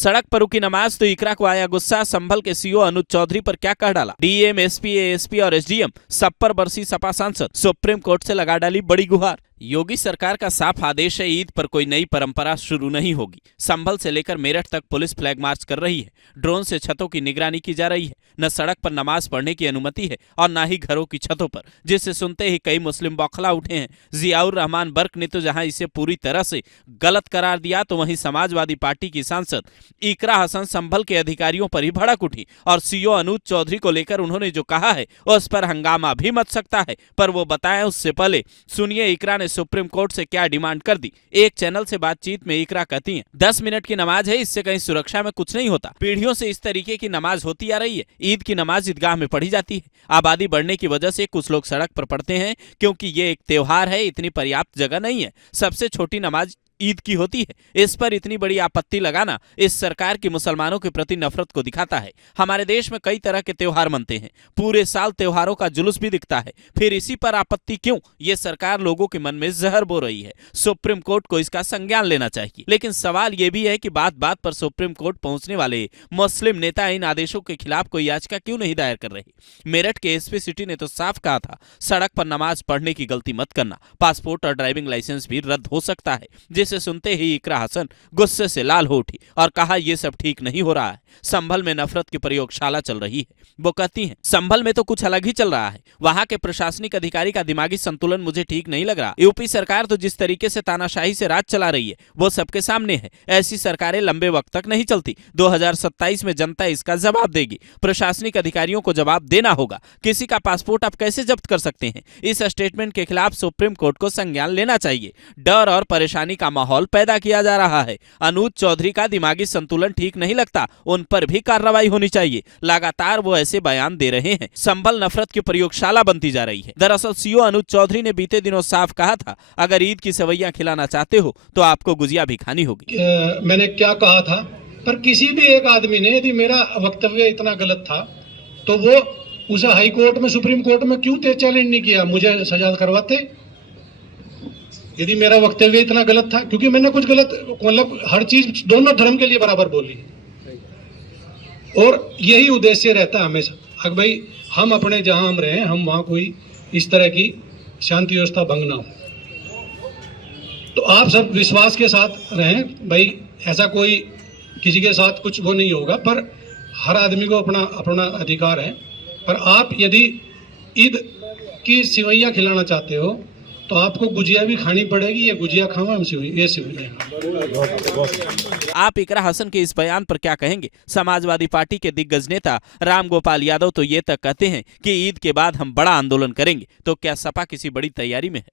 सड़क पर रुकी नमाज तो इकरा को आया गुस्सा। संभल के सीओ अनुज चौधरी पर क्या कह डाला। डीएम, एसपी, एएसपी और एसडीएम सब पर बरसी सपा सांसद। सुप्रीम कोर्ट से लगा डाली बड़ी गुहार। योगी सरकार का साफ आदेश है, ईद पर कोई नई परंपरा शुरू नहीं होगी। संभल से लेकर मेरठ तक पुलिस फ्लैग मार्च कर रही है। ड्रोन से छतों की निगरानी की जा रही है। न सड़क पर नमाज पढ़ने की अनुमति है और न ही घरों की छतों पर, जिसे सुनते ही कई मुस्लिम बौखला उठे हैं। जियाउर रहमान बर्क ने तो जहां इसे पूरी तरह से गलत करार दिया, तो वहीं समाजवादी पार्टी की सांसद इकरा हसन संभल के अधिकारियों पर ही भड़क उठी और सीओ अनुज चौधरी को लेकर उन्होंने जो कहा है उस पर हंगामा भी मच सकता है। पर वो बताएं उससे पहले सुनिए इकरा ने सुप्रीम कोर्ट से क्या डिमांड कर दी। एक चैनल से बातचीत में इकरा कहती हैं, 10 मिनट की नमाज है, इससे कहीं सुरक्षा में कुछ नहीं होता। पीढ़ियों से इस तरीके की नमाज होती आ रही है। ईद की नमाज ईदगाह में पढ़ी जाती है। आबादी बढ़ने की वजह से कुछ लोग सड़क पर पढ़ते हैं, क्योंकि ये एक त्योहार है, इतनी पर्याप्त जगह नहीं है। सबसे छोटी नमाज ईद की होती है। इस पर इतनी बड़ी आपत्ति लगाना इस सरकार की मुसलमानों के प्रति नफरत को दिखाता है। हमारे देश में कई तरह के त्योहार मनते हैं, पूरे साल त्योहारों का जुलूस भी दिखता है, फिर इसी पर आपत्ति क्यों? ये सरकार लोगों के मन में जहर बो रही है। सुप्रीम कोर्ट को इसका संज्ञान लेना चाहिए। लेकिन सवाल ये भी है कि बात बात पर सुप्रीम कोर्ट पहुंचने वाले मुस्लिम नेता इन आदेशों के खिलाफ कोई याचिका क्यों नहीं दायर कर रहे। मेरठ के एसपी सिटी ने तो साफ कहा था, सड़क पर नमाज पढ़ने की गलती मत करना, पासपोर्ट और ड्राइविंग लाइसेंस भी रद्द हो सकता है। जिसे सुनते ही इकरा हसन गुस्से से लाल हो उठी और कहा, यह सब ठीक नहीं हो रहा है। संभल में नफरत की प्रयोगशाला चल रही है। वो कहती हैं, संभल में तो कुछ अलग ही चल रहा है। वहां के प्रशासनिक अधिकारी का दिमागी संतुलन मुझे ठीक नहीं लग रहा। यूपी सरकार तो जिस तरीके से तानाशाही से राज चला रही है वो सबके सामने है। ऐसी सरकारें लंबे वक्त तक नहीं चलती। 2027 में जनता इसका जवाब देगी। प्रशासनिक अधिकारियों को जवाब देना होगा। किसी का पासपोर्ट आप कैसे जब्त कर सकते हैं? इस स्टेटमेंट के खिलाफ सुप्रीम कोर्ट को संज्ञान लेना चाहिए। डर और परेशानी का माहौल पैदा किया जा रहा है। अनुज चौधरी का दिमागी संतुलन ठीक नहीं लगता, उन पर भी कार्रवाई होनी चाहिए। लगातार वो ऐसे बयान दे रहे हैं। संभल नफरत की प्रयोगशाला बनती जा रही है। दरअसल सीओ अनुज चौधरी ने बीते दिनों साफ कहा था, अगर ईद की सवैयां खिलाना चाहते हो तो आपको गुजिया भी खानी होगी। मैंने क्या कहा था, पर किसी भी एक आदमी ने यदि मेरा वक्तव्य इतना गलत था तो वो उसे हाई कोर्ट में, सुप्रीम कोर्ट में क्यों चैलेंज नहीं किया, मुझे सजा करवाते। यदि मेरा वक्तव्य इतना गलत था, क्योंकि मैंने कुछ गलत, मतलब हर चीज दोनों धर्म के लिए बराबर बोली और यही उद्देश्य रहता है हमेशा। अगर भाई हम अपने जहां हम रहे, हम वहां कोई इस तरह की शांति व्यवस्था भंग ना हो, तो आप सब विश्वास के साथ रहें। भाई ऐसा कोई किसी के साथ कुछ वो नहीं होगा, पर हर आदमी को अपना अपना अधिकार है। पर आप यदि ईद की सिवैयां खिलाना चाहते हो तो आपको गुजिया भी खानी पड़ेगी। ये गुजिया खाओ, हम ये सिवैयां। आप इकरा हसन के इस बयान पर क्या कहेंगे? समाजवादी पार्टी के दिग्गज नेता राम गोपाल यादव तो ये तक कहते हैं कि ईद के बाद हम बड़ा आंदोलन करेंगे। तो क्या सपा किसी बड़ी तैयारी में है?